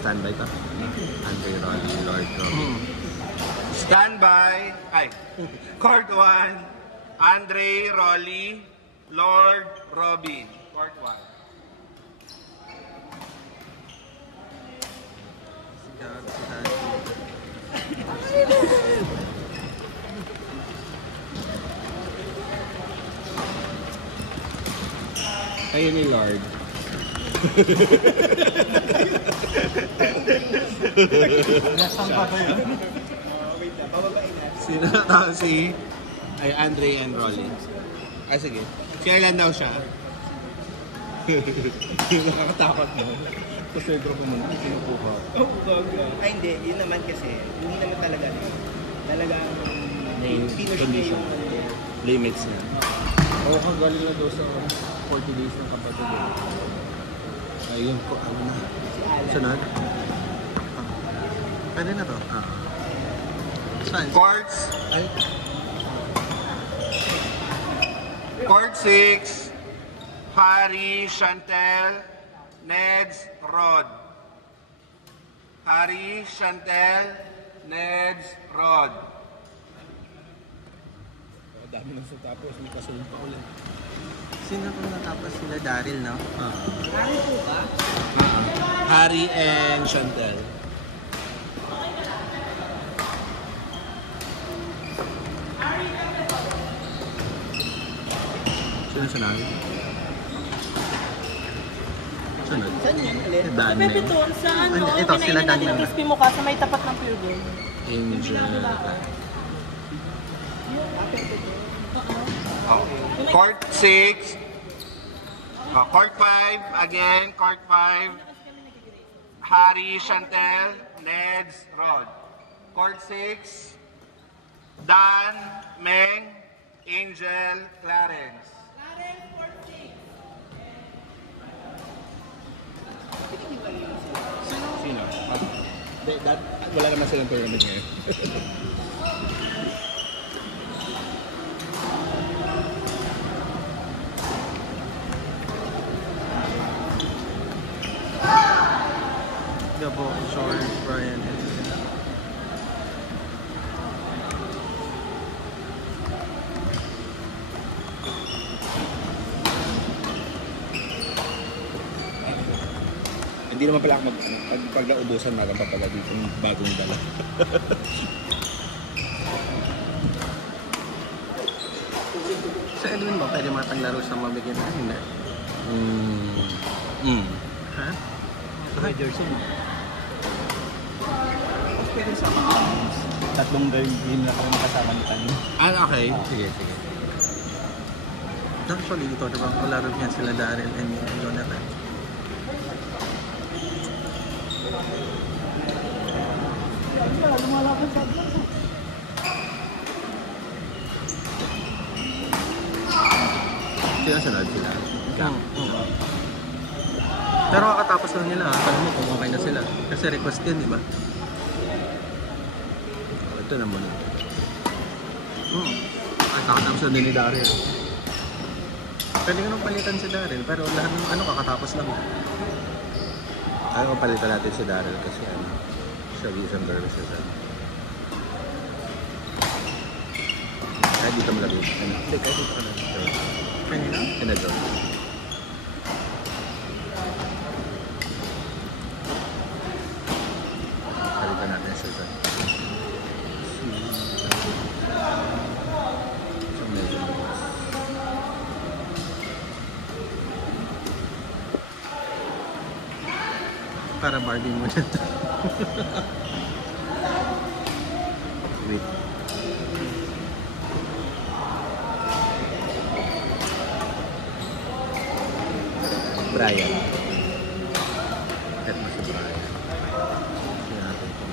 Standby ka. Andre Rolly, Lord Robin. Standby. Ay. Court 1. Andre Rolly, Lord Robin. Court 1. Ayun ni Lord. Nasaan pa ba yun? Wait lang, bababain na. Sino tao si... Ay, Andre and Rolly. Ah, sige. Si Erlan daw siya. Nakakatakot mo. Pasegro ko muna. Sinukuha. Oh, gaga. Ay, hindi. Yun naman kasi. Hindi naman talaga. Talagang pinush niya yung limits na. Oo, kagaling na daw sa 40 days ng kapatid. Ayun ko, ano na. si Alan. Sunod? Pwede na to? Saan? Courts. Ay, Court 6. Harry, Chantel, Neds, Rod. Harry, Chantel, Neds, Rod. dami ng tapos may kasunod pa ulit. Sino kung natapos sila? Daryl, no? Ano po ba? Harry and Chantel. Sino sunod? Sunod? Saan yun ulit? Dan. Pepe doon sa ano, Ito, sila Dan ng na. crispy mukha sa may tapat ng Pure Gold. Angel. Court 6. Court 5. Again, Court 5. Harry, Chantel, Neds, Rod. Court 6. Dan, Meng, Angel, Clarence. Sino? Wala naman silang tournament ngayon. Gabo, Shore, Brian, and Hindi naman pala ako pag naubusan meron pa pala dito yung bagong dala. sa Edwin ba? Pwede mataglaro sa mabigyan na? Hindi. Ha? Sa jersey mo. Pwede sa mga tatlong game na kami makasama ni Tani. Okay. Sige. Actually, ito, diba? Kalaro niya sila Daryl and Jonathan. Sino sunod sila? Pero kakatapos lang nila, alam mo kung okay na sila. Kasi request din, di ba? Ito na muna. Ay, kakatapos lang din ni Daryl. Pwede ka nung palitan si Daryl, pero lahat ng ano, kakatapos lang. Ayaw palitan natin si Daryl kasi siya isang services. Kahit dito malagay. Hindi, kahit dito ka na. Pwede na? Pinadol. Palitan natin siya dyan. So, medyo bukas. Para Barbie mo na. Wait. Brian. Set mo si Brian. Tingnan natin kung...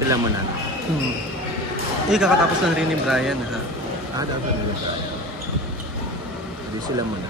Sila mo na. Eh, kakatapos lang rin ni Brian, ha? dapat nila Brian. Hindi sila muna.